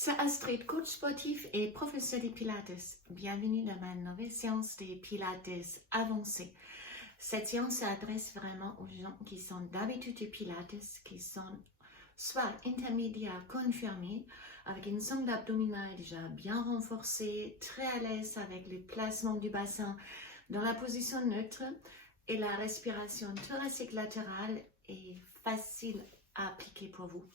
C'est Astrid, coach sportif et professeur de Pilates. Bienvenue dans ma nouvelle séance de Pilates avancée. Cette séance s'adresse vraiment aux gens qui sont d'habitude de Pilates, qui sont soit intermédiaires confirmés, avec une sangle abdominale déjà bien renforcée, très à l'aise avec le placement du bassin dans la position neutre et la respiration thoracique latérale est facile à appliquer pour vous.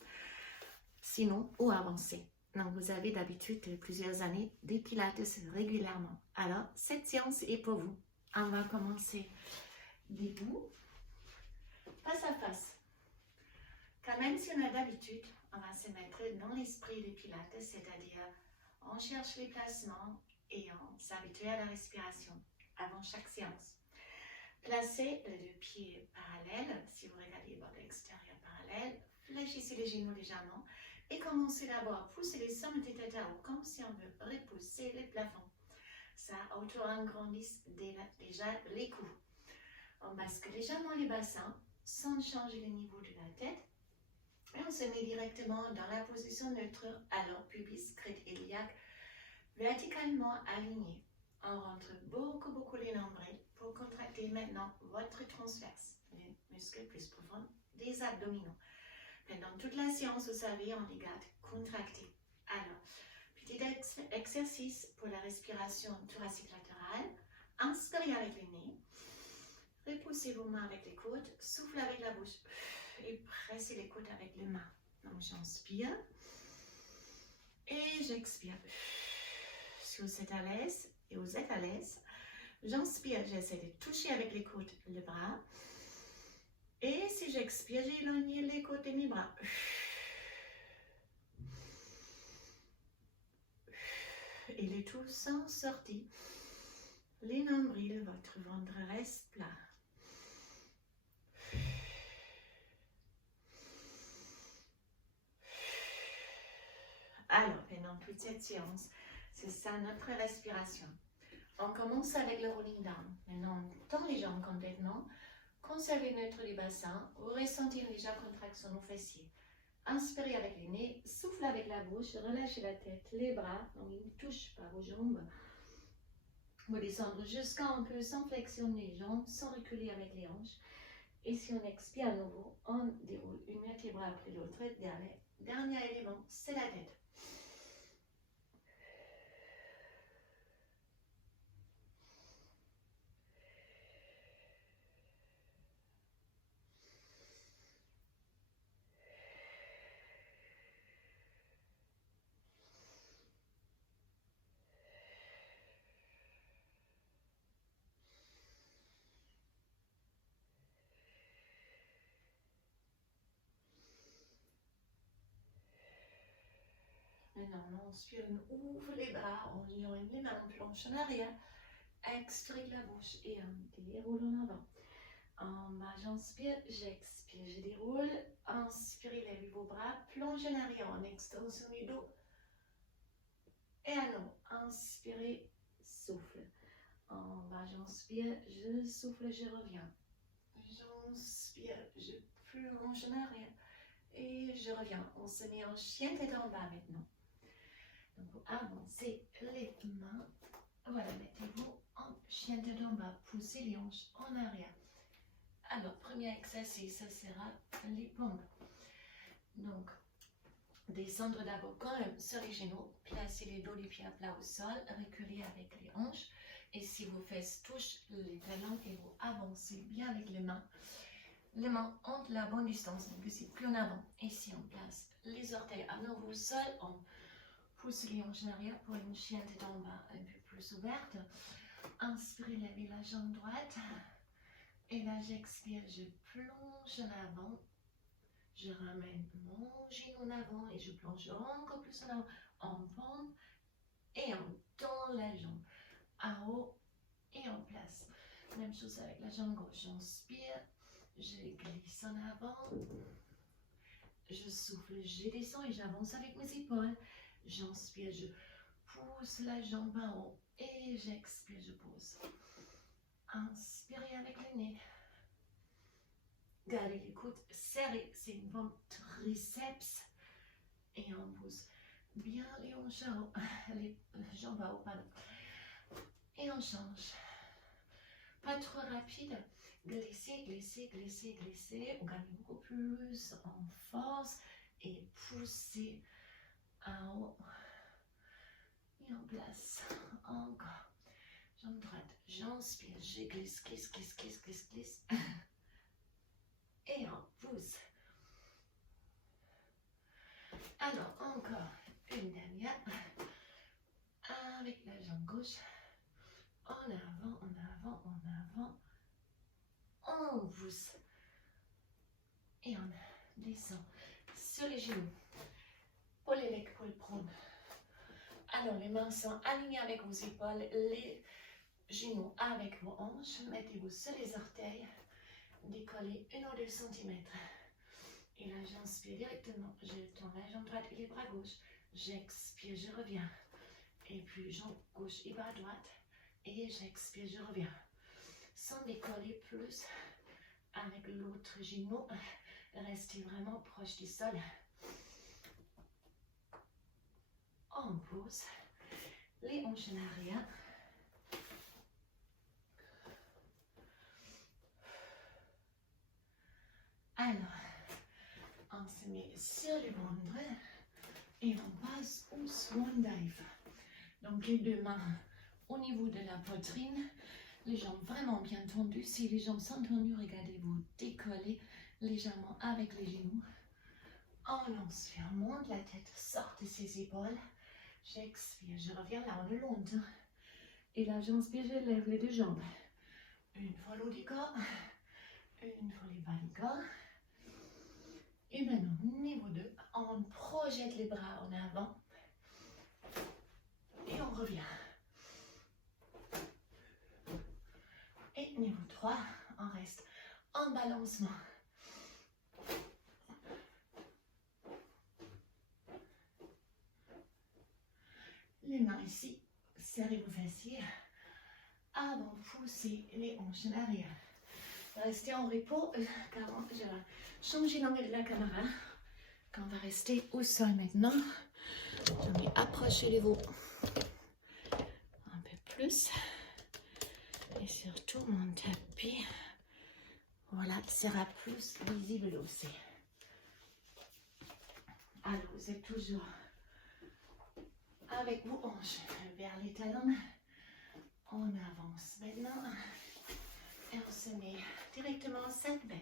Sinon, ou avancée. Donc, vous avez d'habitude plusieurs années des pilates régulièrement. Alors, cette séance est pour vous. On va commencer debout, face à face. Quand même si on a d'habitude, on va se mettre dans l'esprit des pilates, c'est-à-dire on cherche les placements et on s'habitue à la respiration avant chaque séance. Placez les deux pieds parallèles, si vous regardez vers l'extérieur parallèle, fléchissez les genoux légèrement. Et commencez d'abord à pousser les sommes de tête à haut, comme si on veut repousser les plafonds. Ça auto-agrandit déjà les coups. On bascule légèrement les bassins, sans changer le niveau de la tête. Et on se met directement dans la position neutre, alors pubis, crête iliaque, verticalement alignés. On rentre beaucoup les nombrils pour contracter maintenant votre transverse, les muscles plus profonds des abdominaux. Pendant toute la séance, vous savez, on les garde contractés. Alors, petit exercice pour la respiration thoracique latérale. Inspirez avec le nez. Repoussez vos mains avec les coudes. Soufflez avec la bouche. Et pressez les coudes avec les mains. Donc, j'inspire. Et j'expire. Si vous êtes à l'aise, et vous êtes à l'aise, j'inspire. J'essaie de toucher avec les coudes le bras. Et si j'expire, j'éloigne les côtes de mes bras. Et le tout sans sortie. Les nombrils, votre ventre reste plat. Alors, pendant toute cette séance, c'est ça notre respiration. On commence avec le rolling down. Maintenant, on tend les jambes complètement. Conservez neutre du bassin, vous ressentez une légère contraction aux fessiers. Inspirez avec le nez, soufflez avec la bouche, relâchez la tête, les bras, donc ils ne touchent pas vos jambes. Vous descendez jusqu'à un peu sans flexion les jambes, sans reculer avec les hanches. Et si on expire à nouveau, on déroule une vertèbre après l'autre. Dernier élément, c'est la tête. Maintenant, on inspire, on ouvre les bras, on éloigne les mains, on planche en arrière, extrait la bouche et on déroule en avant. En bas, j'inspire, j'expire, je déroule. Inspirez, levez vos bras, plongez en arrière en extension du dos. Et à nouveau, inspirez, souffle. En bas, j'inspire, je souffle, je reviens. J'inspire, je plonge en arrière et je reviens. On se met en chien tête en bas maintenant. Donc, vous avancez les mains. Voilà, mettez-vous en chien tête en bas. Poussez les hanches en arrière. Alors, premier exercice, ça sera les pompes. Donc, descendre d'abord quand même sur les genoux, placez les dos des pieds à plat au sol, reculez avec les hanches. Et si vos fesses touchent les talons et vous avancez bien avec les mains ont la bonne distance, donc c'est plus en avant. Et si on place les orteils à nouveau au sol, on pousse les hanches en arrière pour une chienne tête en bas un peu plus ouverte. Inspirez, levez la jambe droite. Et là, j'expire, je plonge en avant. Je ramène mon genou en avant et je plonge encore plus en avant. On pompe et on tend la jambe à haut et en place. Même chose avec la jambe gauche. J'inspire, je glisse en avant. Je souffle, je descends et j'avance avec mes épaules. J'inspire, je pousse la jambe en haut et j'expire, je pose. Inspirez avec le nez. Gardez les coudes serrés, c'est une pompe triceps. Et on pousse bien les hanches en haut, les jambes en haut, pardon. Et on change. Pas trop rapide. Glissez, glissez, glissez, glissez. On gagne beaucoup plus en force. Et poussez en haut. Et en place. Encore. Jambe droite. J'inspire. Je glisse, glisse, glisse, glisse, glisse, glisse. Et on pousse. Alors, encore une dernière. Avec la jambe gauche. En avant, en avant, en avant. On pousse. Et on descend sur les genoux. Pour les legs, pour le prône. Alors, les mains sont alignées avec vos épaules. Les genoux avec vos hanches. Mettez-vous sur les orteils. Décollez 1 ou 2 cm. Et là, j'inspire directement. Je tourne la jambe droite et les bras gauche. J'expire, je reviens. Et puis, jambe gauche et bras droite. Et j'expire, je reviens. Sans décoller plus avec l'autre genou. Restez vraiment proche du sol. On pose. Les hanches en arrière. Alors, on se met sur le ventre et on passe au swan dive. Donc les deux mains au niveau de la poitrine, les jambes vraiment bien tendues. Si les jambes sont tendues, regardez-vous décoller légèrement avec les genoux. On inspire, monte la tête, sort de ses épaules. J'expire, je reviens là, on le monte. Et là, j'inspire, je lève les deux jambes. Une fois le haut du corps, une fois les bas du corps. Et maintenant, niveau 2, on projette les bras en avant. Et on revient. Et niveau 3, on reste en balancement. Les mains ici, serrez vos fessiers. Avant, poussez les hanches en arrière. Restez en repos, car je vais changer l'angle de la caméra. Quand on va rester au sol maintenant, je vais approcher les veaux un peu plus. Et surtout mon tapis, voilà, sera plus visible aussi. Alors, vous êtes toujours avec vos hanches vers les talons. On avance maintenant. Et on se met directement en side bend.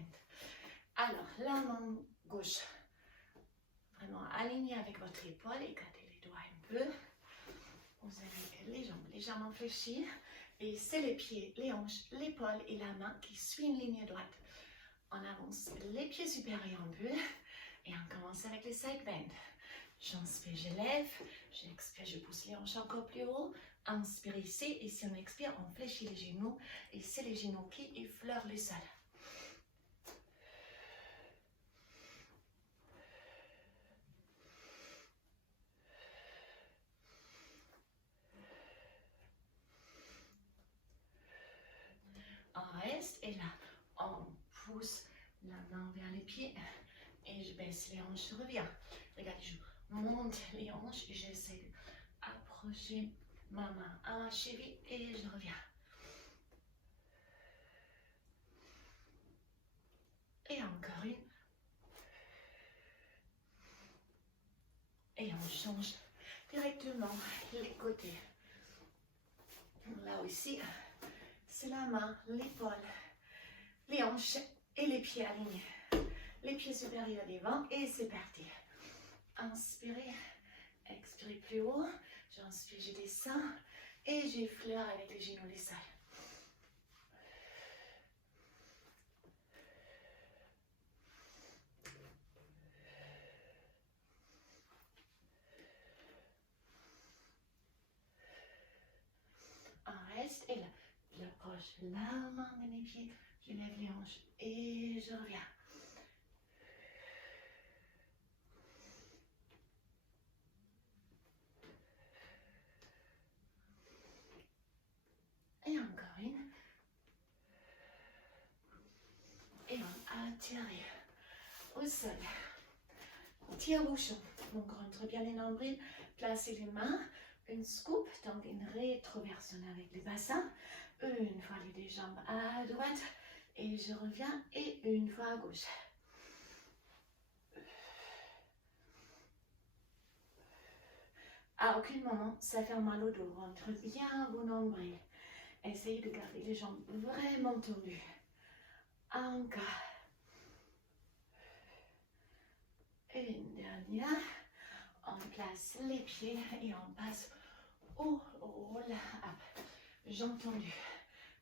Alors, la main gauche, vraiment alignée avec votre épaule. Écartez les doigts un peu. Vous avez les jambes légèrement fléchies. Et c'est les pieds, les hanches, l'épaule et la main qui suivent une ligne droite. On avance les pieds supérieurs un peu. Et on commence avec les side bend. J'inspire, je lève. J'expire, je pousse les hanches encore plus haut. Inspire ici. Et si on expire, on fléchit les genoux. Et c'est les genoux qui effleurent le sol. On reste. Et là, on pousse la main vers les pieds. Et je baisse les hanches, je reviens. Regardez, je monte les hanches et j'essaie d'approcher ma main à ma cheville et je reviens. Et encore une. Et on change directement les côtés. Là aussi, c'est la main, l'épaule, les hanches et les pieds alignés. Les pieds supérieurs devant et c'est parti. Inspirez, expirez plus haut. J'inspire, je descends et j'effleure avec les genoux les sols. On reste et là, j'approche la main de mes pieds, je lève les hanches et je reviens. Et encore une. Et on attire au sol. Tire-bouchon. Donc rentre bien les nombrils, placez les mains, une scoop, donc une rétroversion avec les bassins. Une fois les deux jambes à droite et je reviens et une fois à gauche. À aucun moment, ça fait mal au dos. Rentre bien vos nombrils. Essayez de garder les jambes vraiment tendues. Encore. Une dernière. On place les pieds et on passe au roll-up. Jambes tendues.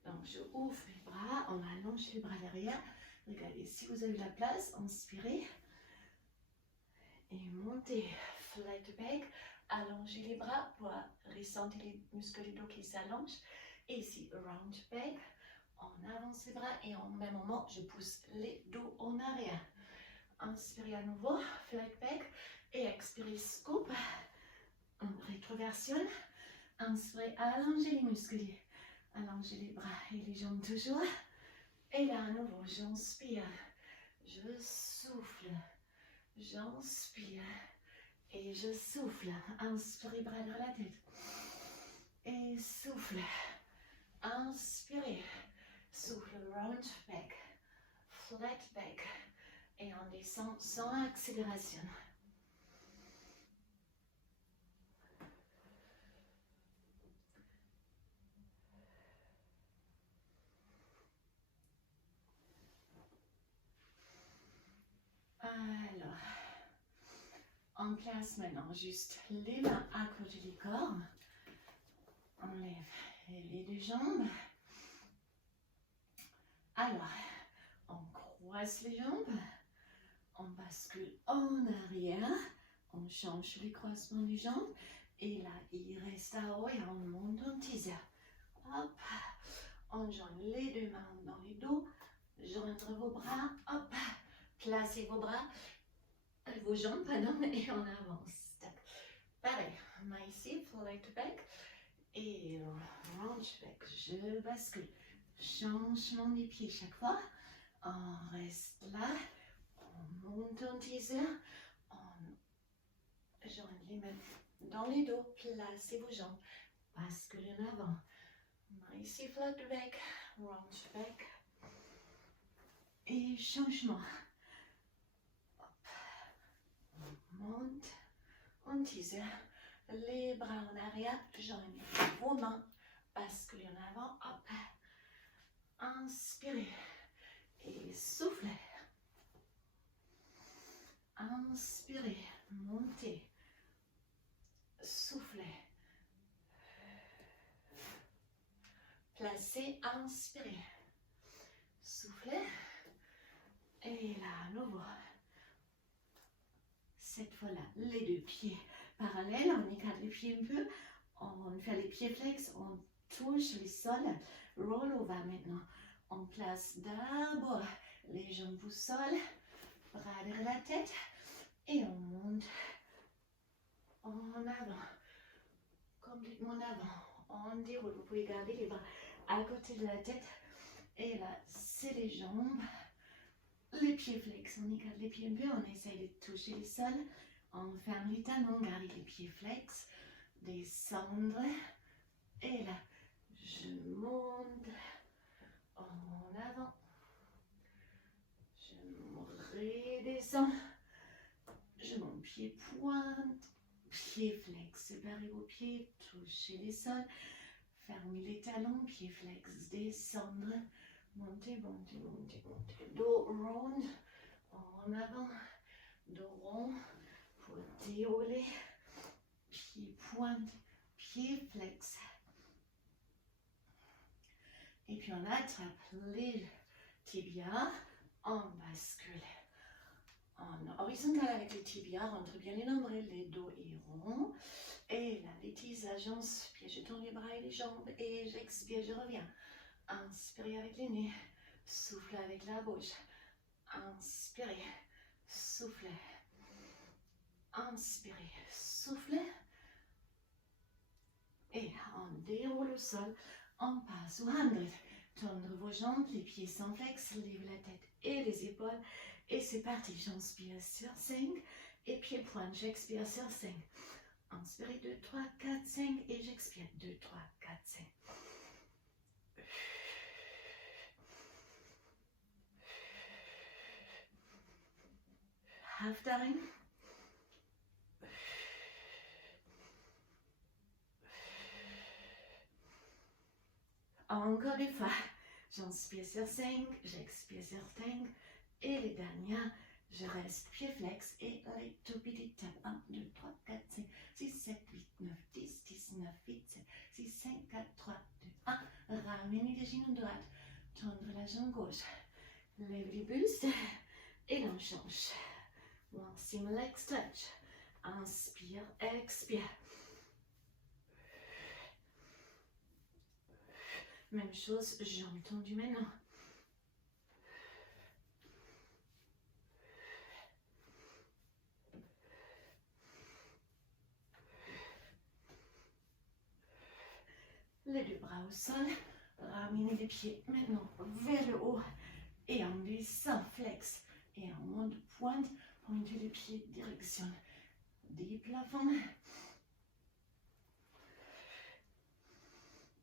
Donc, je ouvre les bras, on allonge les bras derrière. Regardez, si vous avez la place, inspirez. Et montez, flat back. Allongez les bras pour ressentir les muscles du dos qui s'allongent. Et ici, round back. On avance les bras et en même moment, je pousse les dos en arrière. Inspirez à nouveau, flat back. Et expirez, scoop. Rétroversion. Inspirez, allongez les muscles. Allongez les bras et les jambes toujours. Et là, à nouveau, j'inspire. Je souffle. J'inspire. Et je souffle. Inspirez, bras vers la tête. Et souffle. Inspirez. Souffle, round back. Flat back. Et on descend sans accélération. Alors, on place maintenant juste les mains à côté du corps. On lève les deux jambes. Alors, on croise les jambes. On bascule en arrière. On change les croisements des jambes. Et là, il reste à haut et on monte en teaser. Hop. On joint les deux mains dans les dos. Joindre vos bras. Hop. Placez vos bras. Vos jambes, pardon, et on avance. Pareil, main ici, flat back et round back. Je bascule. Changement des pieds chaque fois. On reste là. On monte en teaser. On joint les mains dans les dos. Placez vos jambes. Basculez en avant. Main ici, flat back, round back. Et changement. Monte, on teaser, les bras en arrière, joignez vos mains, basculez en avant, hop, inspirez et soufflez, inspirez, montez, soufflez, placez, inspirez, soufflez, et là à nouveau. Cette fois-là, les deux pieds parallèles, on écarte les pieds un peu, on fait les pieds flex, on touche le sol, roll over maintenant. On place d'abord les jambes au sol, bras derrière la tête et on monte en avant, complètement en avant. On déroule, vous pouvez garder les bras à côté de la tête et là, c'est les jambes. Les pieds flex, on écarte les pieds un peu, on essaye de toucher le sol, on ferme les talons, garde les pieds flex, descendre, et là, je monte en avant, je redescends, je monte pied pointe, pied flex, séparez vos pieds, touchez les sols, fermez les talons, pied flex, descendre, montez, montez, montez, montez. Dos round, en avant, dos rond, pour dérouler, pied pointe, pied flex. Et puis on attrape les tibias, on bascule en horizontal avec les tibias, rentre bien les nombrils, les dos et ronds. Et là, les tisages, j'inspire, je tourne les bras et les jambes et j'expire, je reviens. Inspirez avec les nez, soufflez avec la bouche. Inspirez, soufflez. Inspirez, soufflez. Et on déroule le sol, on passe au 100. Tendre vos jambes, les pieds sans flex, lève la tête et les épaules. Et c'est parti, j'inspire sur 5 et pied-pointe. J'expire sur 5. Inspirez 2, 3, 4, 5 et j'expire 2, 3, 4, 5. Half time. Encore une fois, j'inspire sur 5, j'expire sur 5 et les dernières, je reste pied flex et les tout petits tapes. 1, 2, 3, 4, 5, 6, 7, 8, 9, 10, 19, 8, 7, 6, 5, 4, 3, 2, 1. Ramenez les genoux droits, tendre la jambe gauche, lève les bustes et l'on change. One single leg stretch. Inspire, expire. Même chose, jambes tendues maintenant. Les deux bras au sol. Ramenez les pieds maintenant vers le haut. Et en glissant, flex. Et en mode pointe, pointez les pieds direction des plafonds.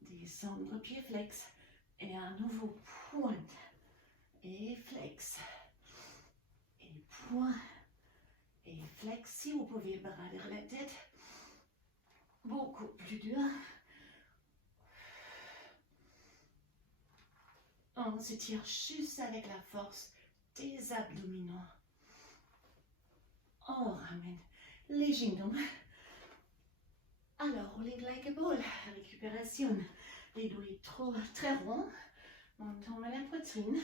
Descendre pied flex. Et à nouveau pointe. Et flex. Et point. Et flex. Si vous pouvez brader la tête. Beaucoup plus dur. On se tire juste avec la force des abdominaux. On ramène les genoux. Alors, rolling like a ball. Récupération. Les dos est trop très rond. Montons à la poitrine.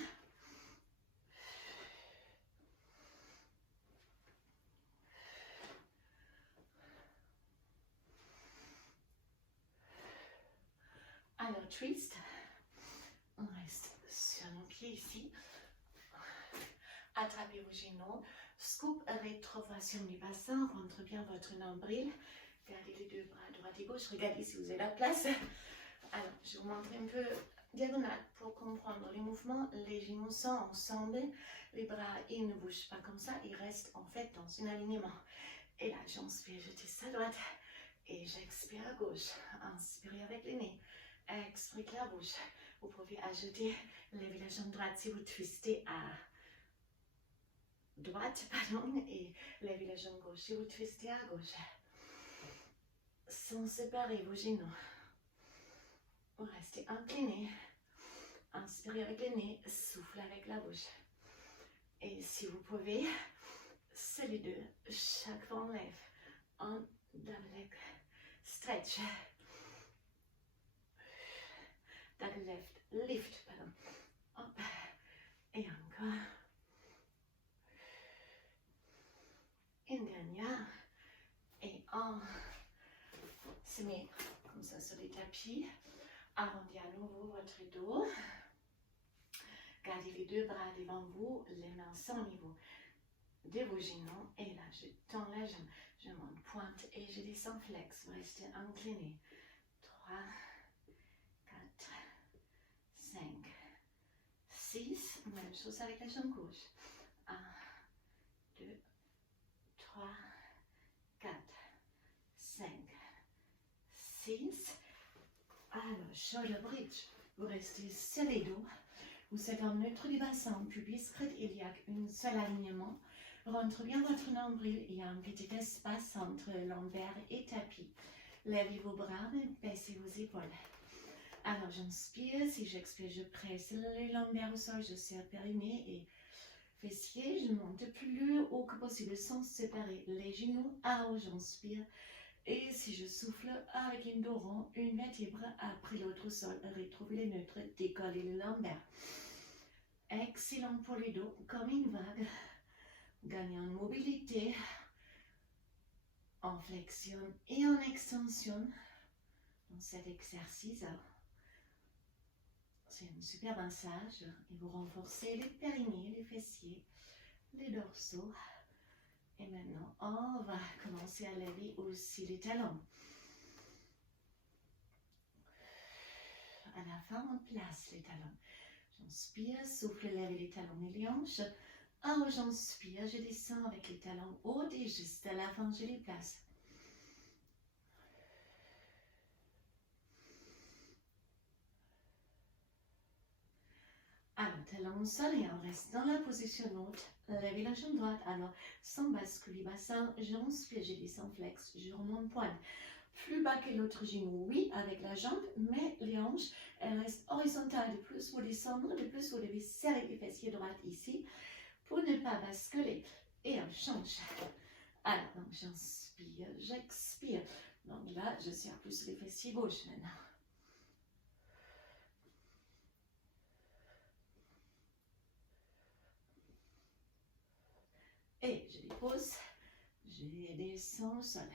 Alors, twist. On reste sur nos pieds ici. Attrapez vos genoux. Scoop rétroversion du bassin. Rentre bien votre nombril. Gardez les deux bras droite et gauche. Regardez si vous avez la place. Alors, je vous montre un peu diagonale pour comprendre les mouvements. Les genoux sont ensemble. Les bras, ils ne bougent pas comme ça. Ils restent en fait dans un alignement. Et là, j'inspire, je tisse à droite. Et j'expire à gauche. Inspirez avec les nez. Expirez avec la bouche. Vous pouvez ajouter, lever la jambe droite si vous twistez à droite, pardon, et lever la jambe gauche si vous twistez à gauche. Sans séparer vos genoux. Vous restez incliné. Inspirez avec le nez, soufflez avec la bouche. Et si vous pouvez, c'est les deux. Chaque fois on lève. On double leg stretch. Double left, lift, pardon. Hop. Et encore. Une dernière. Et on se met comme ça sur les tapis. Arrondissez à nouveau votre dos. Gardez les deux bras devant vous. Les mains sont au niveau de vos genoux. Et là, je tends la jambe. Je monte pointe et je descends flex. Vous restez incliné. 3, 4, 5, 6. Même chose avec la jambe gauche. 1, 2, 3, 4, 5, 6. Alors, shoulder bridge. Vous restez sur les dos. Vous êtes en neutre du bassin, pubis crête iliaque, un seul alignement. Rentre bien votre nombril. Il y a un petit espace entre lombaire et tapis. Levez vos bras, baissez vos épaules. Alors, j'inspire. Si j'expire, je presse les lombaires au sol. Je serre périnée et fessiers. Je monte plus haut que possible sans séparer les genoux à haut. J'inspire. Et si je souffle avec une dos rond, une vertèbre après l'autre au sol, retrouvez les neutres, décollez les lombaires. Excellent pour les dos, comme une vague. Gagnez en mobilité, en flexion et en extension dans cet exercice. C'est un super massage et vous renforcez les périnées, les fessiers, les dorsaux. Et maintenant, on va commencer à lever aussi les talons. À la fin, on place les talons. J'inspire, souffle, lève les talons et les hanches. Alors, j'inspire, je descends avec les talons hauts et juste à la fin, je les place. Alors, talons au sol et on reste dans la position haute. Levez la jambe droite, alors sans basculer bassin, j'inspire, je descends flex, je remonte pointe. Plus bas que l'autre genou, oui, avec la jambe, mais les hanches, elles restent horizontales. De plus vous descendre, de plus vous devez serrer les fessiers droits ici pour ne pas basculer. Et on change. Alors, donc j'inspire, j'expire. Donc là, je serre plus les fessiers gauche maintenant. Et je dépose, je descends au sol.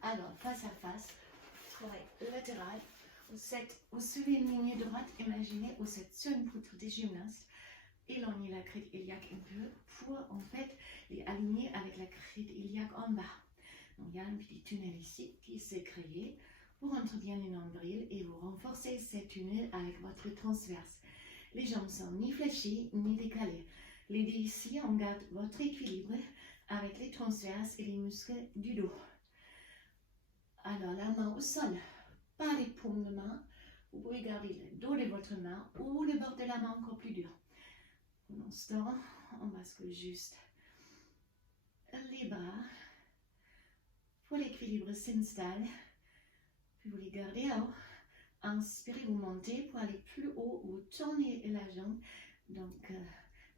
Alors, face à face, forêt latérale. Vous suivez une ligne droite, imaginez, vous êtes sur une poutre des gymnastes. Éloignez la crête iliaque un peu pour en fait les aligner avec la crête iliaque en bas. Donc il y a un petit tunnel ici qui s'est créé. Vous rentrez bien les nombrils et vous renforcez ce tunnel avec votre transverse. Les jambes sont ni fléchies ni décalées. L'idée ici, on garde votre équilibre avec les transverses et les muscles du dos. Alors la main au sol, pas les paumes de main. Vous pouvez garder le dos de votre main ou le bord de la main encore plus dur. Pendant ce temps, on bascule juste les bras. Pour l'équilibre s'installe. Puis vous les gardez en haut. Inspirez, vous montez pour aller plus haut. Vous tournez la jambe. Donc,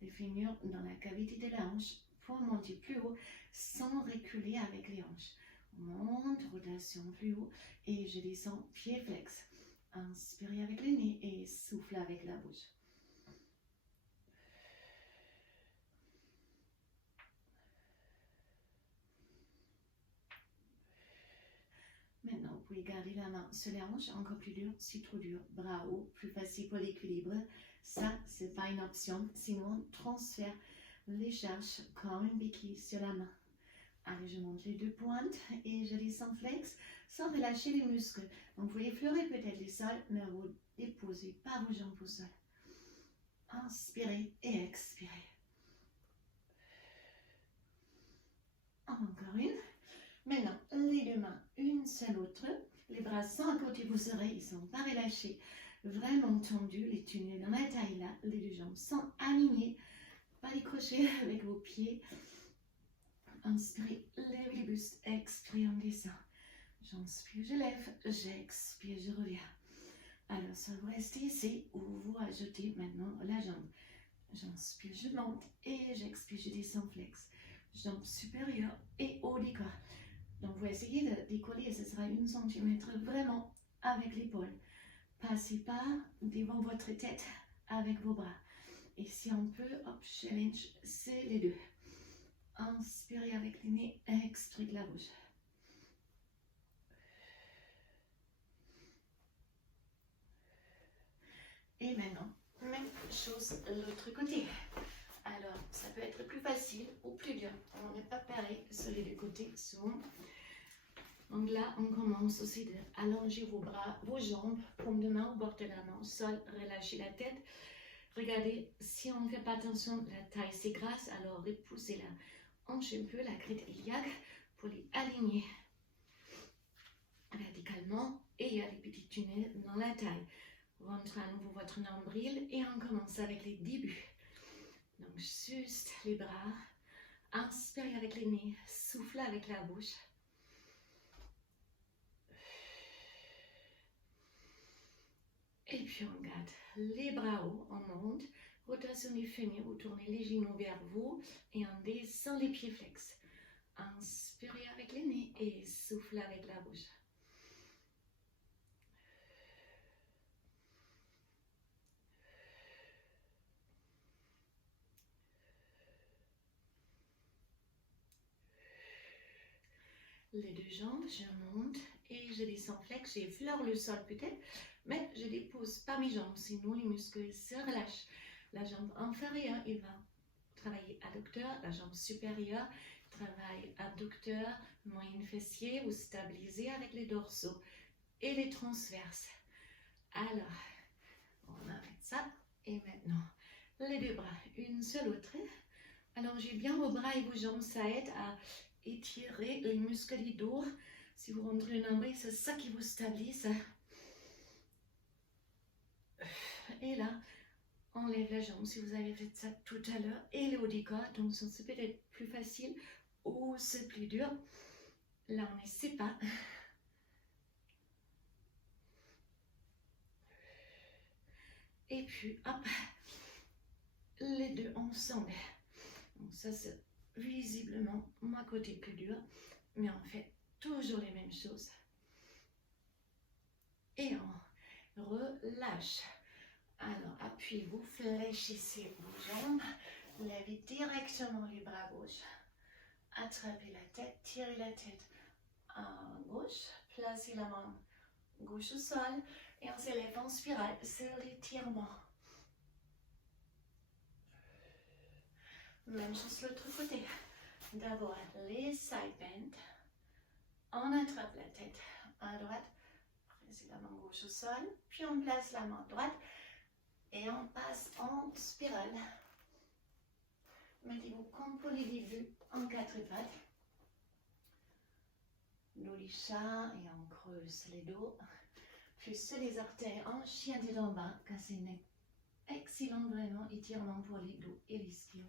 les fémurs dans la cavité de la hanche pour monter plus haut sans reculer avec les hanches. Monte, rotation plus haut et je descends pied flex. Inspirez avec le nez et soufflez avec la bouche. Maintenant, vous pouvez garder la main sur les hanches, encore plus dur, si trop dur, bras haut, plus facile pour l'équilibre. Ça, c'est pas une option, sinon transfère les charges comme une béquille sur la main. Allez, je monte les deux pointes et je descends flex sans relâcher les muscles. Donc, vous effleurez peut-être les sols, mais vous déposez pas vos jambes au sol. Inspirez et expirez. Encore une. Maintenant, les deux mains, une seule autre. Les bras sont à côté de vos oreilles, ils ne sont pas relâchés. Vraiment tendus, les tunnels dans la taille là. Les deux jambes sont alignées. Pas les crochets avec vos pieds. Inspirez, lève les bustes, expirez, on descend. J'inspire, je lève, j'expire, je reviens. Alors, ça vous restez ici ou vous ajoutez maintenant la jambe. J'inspire, je monte et j'expire, je descends flex. Jambe supérieure et haut du corps. Donc, vous essayez de décoller, ce sera 1 cm vraiment avec l'épaule. Passez pas devant votre tête avec vos bras. Et si on peut, hop, challenge, c'est les deux. Inspirez avec le nez, expirez la bouche. Et maintenant, même chose de l'autre côté. Alors, ça peut être plus facile ou plus dur. On n'est pas pareil sur les deux côtés, souvent. Donc là, on commence aussi à allonger vos bras, vos jambes, paume de main au bord de la main, sol, relâchez la tête. Regardez, si on ne fait pas attention, la taille s'écrase, alors repoussez la hanche un peu, la crête iliaque, pour les aligner radicalement. Et il y a des petits tunnels dans la taille. Rentrez à nouveau votre nombril et on commence avec les débuts. Donc, juste les bras, inspirez avec les nez, soufflez avec la bouche. Et puis on garde les bras hauts, on monte, rotation du fémur, vous tournez les genoux vers vous et on descend les pieds flex. Inspirez avec les nez et soufflez avec la bouche. Les deux jambes, je monte et je descends flex, j'effleure le sol peut-être, mais je dépose pas mes jambes, sinon les muscles se relâchent. La jambe inférieure, il va travailler adducteur, la jambe supérieure, travaille abducteur, moyen fessier, vous stabilisez avec les dorsaux et les transverses. Alors, on arrête ça et maintenant, les deux bras, une sur l'autre. Allongez bien vos bras et vos jambes, ça aide à étirer les muscles du dos. Si vous rentrez le nombril, c'est ça qui vous stabilise. Et là, on lève la jambe si vous avez fait ça tout à l'heure. Et le haut du corps, donc c'est peut-être plus facile ou c'est plus dur. Là, on n'essaie pas. Et puis, hop, les deux ensemble. Donc ça, c'est visiblement mon côté plus dur. Mais on fait toujours les mêmes choses. Et on relâche. Alors, appuyez-vous, fléchissez vos jambes. Levez directement les bras gauche. Attrapez la tête, tirez la tête à gauche. Placez la main gauche au sol. Et on s'élève en spirale, c'est l'étirement. Même chose de l'autre côté. D'abord les side bend. On attrape la tête à droite. Placez la main gauche au sol. Puis on place la main droite. Et on passe en spirale. Mettez-vous comme pour les débuts en quatre pattes. Dos du chat et on creuse les dos. Plus les orteils en chien tête en bas, car c'est un excellent vraiment étirement pour les dos et les ischios.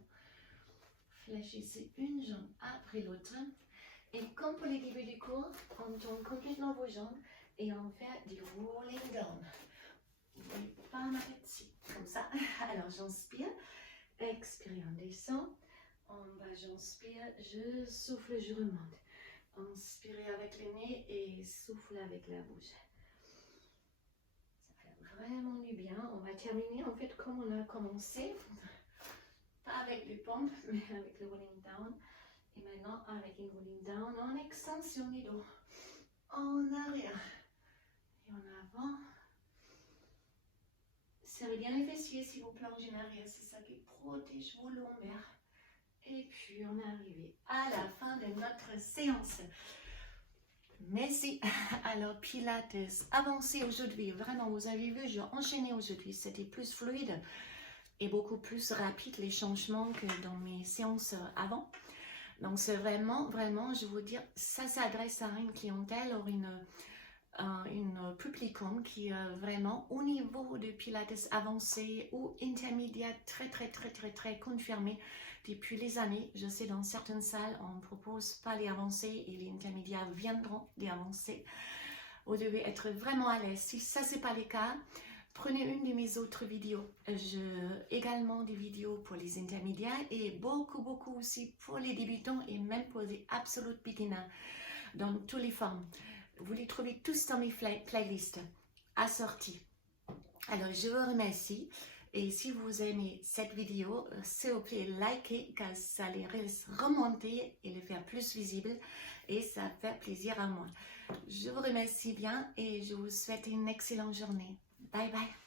Fléchissez une jambe après l'autre. Et comme pour les débuts du cours, on tourne complètement vos jambes et on fait du rolling down. Vous ne voyez pas m'arrêter ici, comme ça. Alors j'inspire, expire, on descend. En bas j'inspire, je souffle, je remonte. Inspirez avec le nez et souffle avec la bouche. Vraiment du bien. On va terminer en fait comme on a commencé. Pas avec les pompes, mais avec le rolling down. Et maintenant avec une rolling down en extension du dos. En arrière. Et en avant. Serrez bien les fessiers si vous plongez en arrière. C'est ça qui protège vos lombaires. Et puis on est arrivé à la fin de notre séance. Merci. Alors, Pilates avancé aujourd'hui. Vraiment, vous avez vu, j'ai enchaîné aujourd'hui. C'était plus fluide et beaucoup plus rapide les changements que dans mes séances avant. Donc, c'est vraiment, je vous dire, ça s'adresse à une clientèle ou une publicum qui est vraiment au niveau de Pilates avancé ou intermédiaire très confirmé depuis les années. Je sais dans certaines salles on ne propose pas les avancés et les intermédiaires viendront des avancés. Vous devez être vraiment à l'aise. Si ça c'est pas le cas, prenez une de mes autres vidéos. J'ai également des vidéos pour les intermédiaires et beaucoup aussi pour les débutants et même pour les absolute beginners dans toutes les formes. Vous les trouvez tous dans mes playlists assortis. Alors, je vous remercie. Et si vous aimez cette vidéo, s'il vous plaît, likez, car ça les laisse remonter et les faire plus visibles. Et ça fait plaisir à moi. Je vous remercie bien et je vous souhaite une excellente journée. Bye bye.